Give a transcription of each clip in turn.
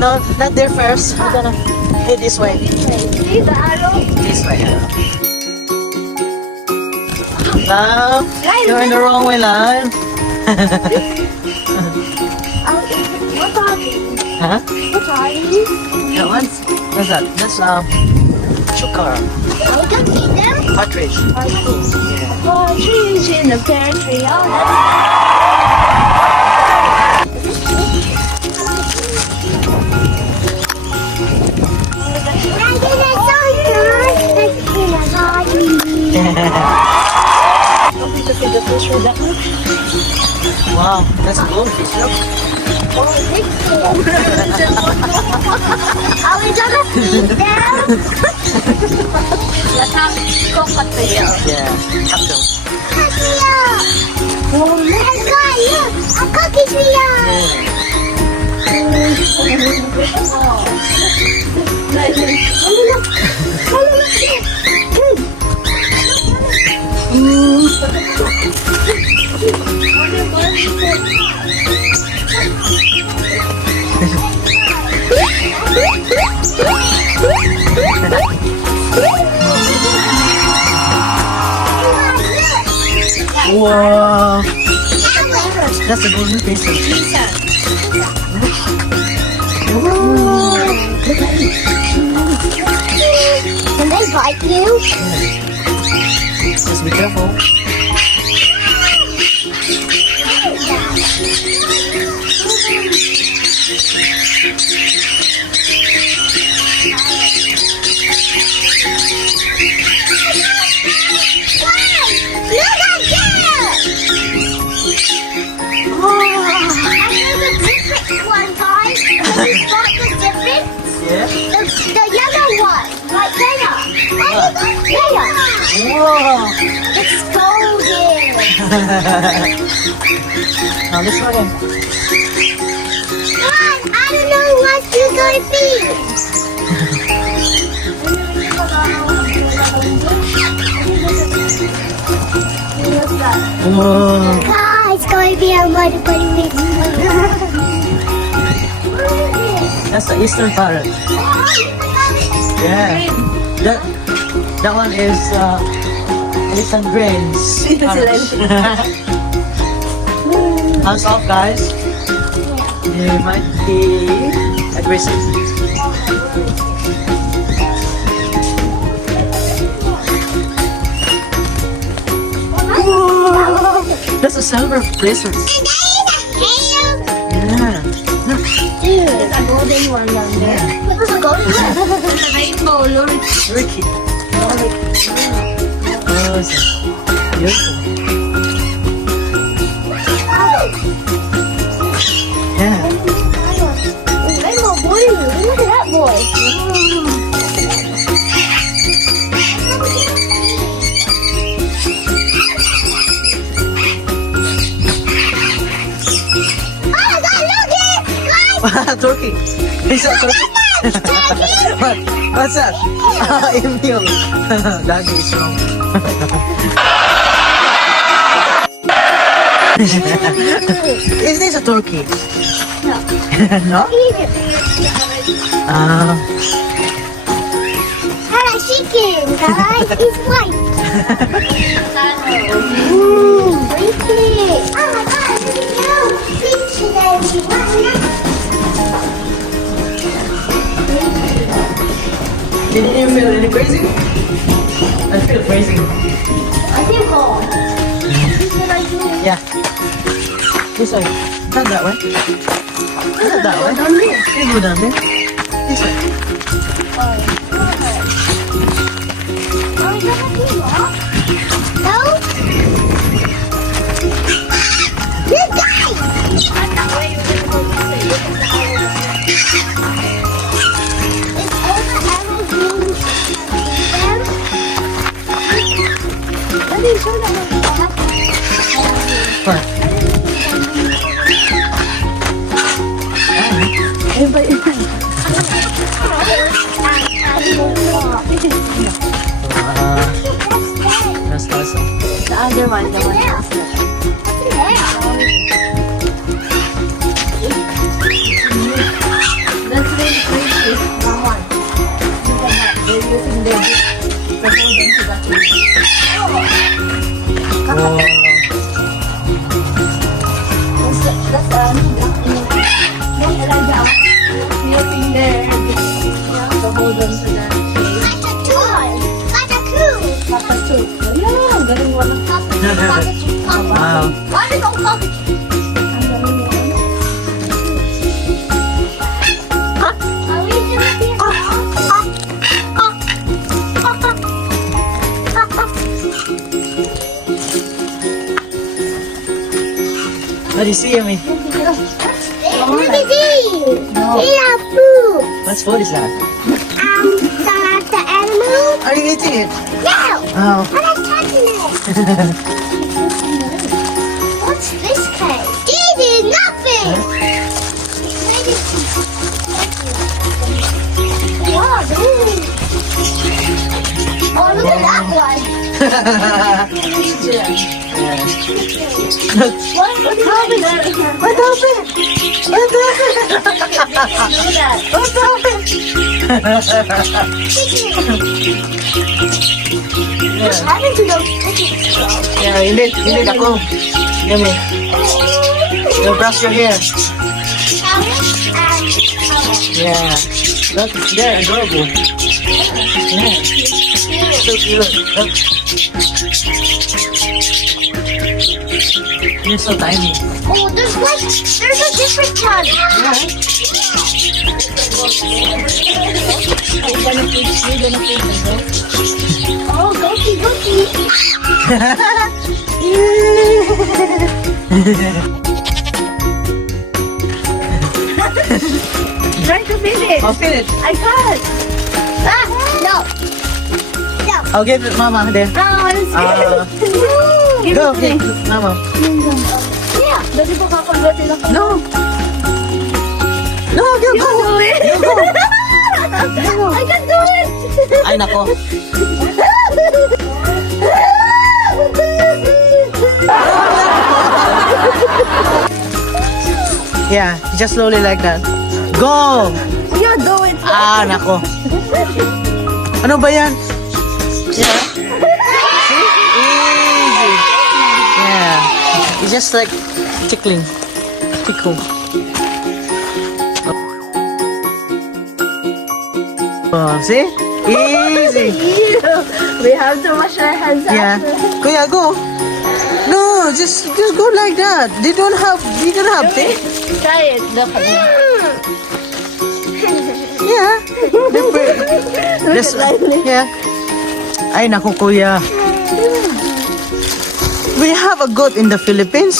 No, not there first. We're gonna head this way. See the arrow? This way. Love, you're in the wrong way, love. What are these? Huh? What are these? That one? What's that? That's sugar. Oh, don't eat them? Partridge. Yeah. Oh, trees in the pear tree. Oh, the fish with that one. Wow, that's a goldfish. Look. Are we gonna feed them? Let's have crocodile. Yeah, have to. Oh, let's go. Look, a crocodile. Wow, that's a golden fish. Can they bite you? Just be careful. Yeah. The yellow one, right there. There. Whoa. It's golden. Now this one. I don't know what you're going to be. Whoa. It's going to be a muddy big. That's the eastern parrot. Yeah. That one is Asian grains. Hands off, guys. They might be aggressive. Whoa. That's a silver bracelet. Yeah. There's a golden one down there. There's a golden one. There's a rainbow, look. Ricky. Oh, it's beautiful. Yeah. Rainbow boy, look at that boy. Turkey. Is that turkey? What? What's that? Emu. Daddy is wrong. Is this a turkey? No. No? Chicken, guys. It's white. Ooh, pretty. Oh my God, no. Did you feel any crazy? I feel crazy. I feel cold. Yeah. This way. Not that way. Not that way. You go down there. This way. No? You guys! I'm not where you're going to go to say. Is all the arrows being them? Let me show them what What? That's awesome. the other one, the one else. That's Oh. Wow. What do you see, Yummy? What food is that? The animal? Are you eating it? No! Oh. I'm not touching it! What's this cake? This is nothing! Wow, ooh. Oh, look at that one! What's happening? What happened? What happened? What happened? I need to go cooking stuff. Yeah, hindi ako. Yummy. You brush your hair. Yeah. Look, they're adorable. Yeah. So cute. Look. You're so tiny. Oh, there's a different one. Oh, goatee. Try to feel it. I'll feel it. I can't. Ah, no. I'll give it Mama there. Oh, it's Give Go, it to me. give Mama. Yeah. Dali po kakagatin ako. No. No, go, go. Do it. I can do it. Ay, nako. Yeah, just slowly like that. Go! You do it. Ah, nako. Ano ba yan? Yeah. See? Easy. Yeah. It's just like tickling. Tickle. Oh, see? Easy. We have to wash our hands Yeah. after. Kuya, go. No, just go like that. They don't have thing. Try it. Yeah. Yeah. Ay, naku, kuya. We have a goat in the Philippines.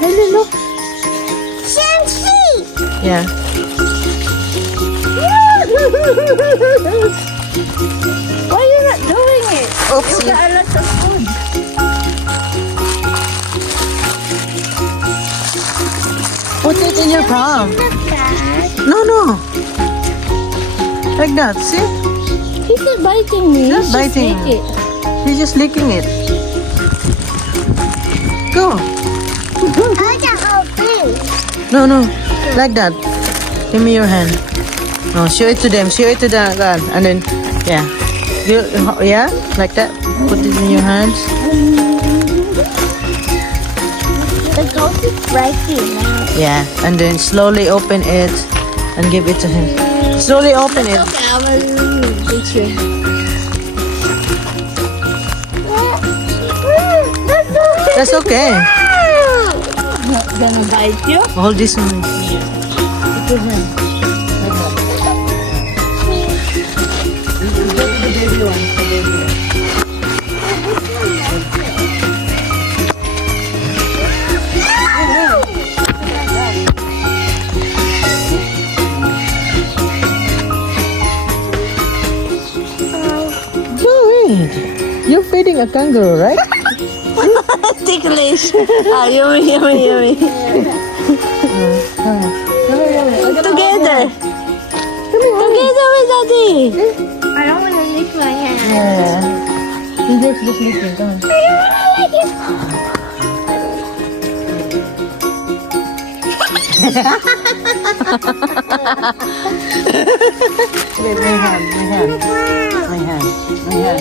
Really, look. Shanxi. Yeah. Why are you not doing it? You Oopsie. got a lot of food. Put it in your palm. Not bad. No. Like that, see? He's not biting me. Not He's biting. just lick it. He's just licking it. Go. I got whole thing. No. Like that. Give me your hand. No, show it to them. Show it to the God. And then, yeah. Yeah? Like that. Put it in your hands. The goat is right here now. Yeah. And then slowly open it and give it to him. Slowly open it. Okay, I will teach you. That's okay. Not gonna bite you. Hold this one. You're feeding a kangaroo, right? Ticklish. Ah, yummy. Together. Together with daddy. I don't want to lick my hand. Yeah. You just lick it, come on. Wait, my hand, my hand, my hand, my hand.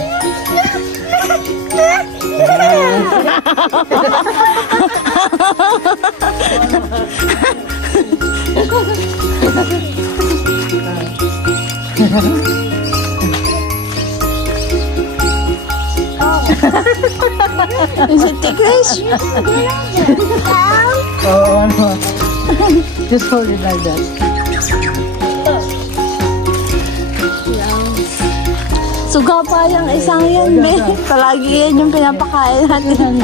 Is it ticklish? Oh, one more. Just hold it like that. Suga pa yung isang yan, be. Palagi yan yung pinapakain natin.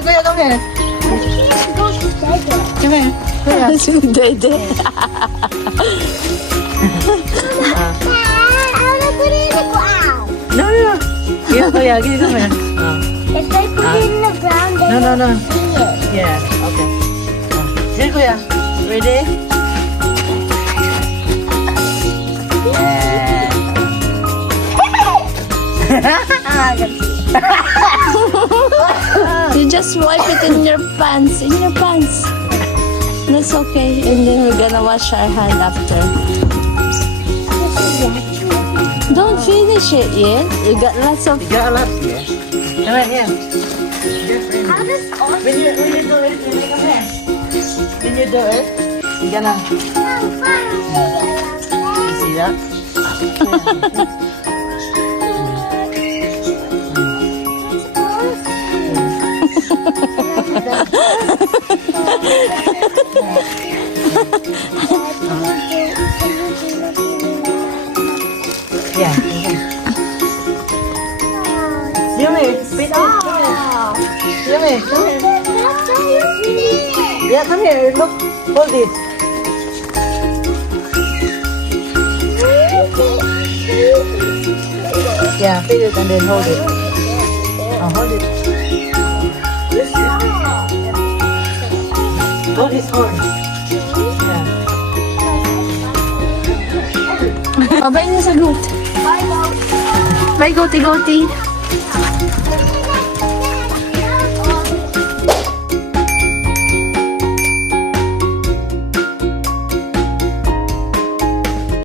Kuya, come here. Come here. Kuya. Sudede. No, no, no. Yeah, Kuya, give it come here. If I put it in the ground, No, then no, no. see it. Yeah, okay. Here, Kuya. Ready? You just wipe it in your pants. In your pants. That's okay. And then we're gonna wash our hand after. Don't finish it yet. You got lots of... You got a lot, yeah. Come on, yeah. How does all When you do it, come here. When you do it, you're gonna you see that? Yeah. Yummy, spit it. Yummy, come here. Yeah, come here. Look, hold it. Yeah, feed it and then hold it. Oh, hold it. Hold his horn. Yeah. Babay na sa goat. Bye, goaty, goaty.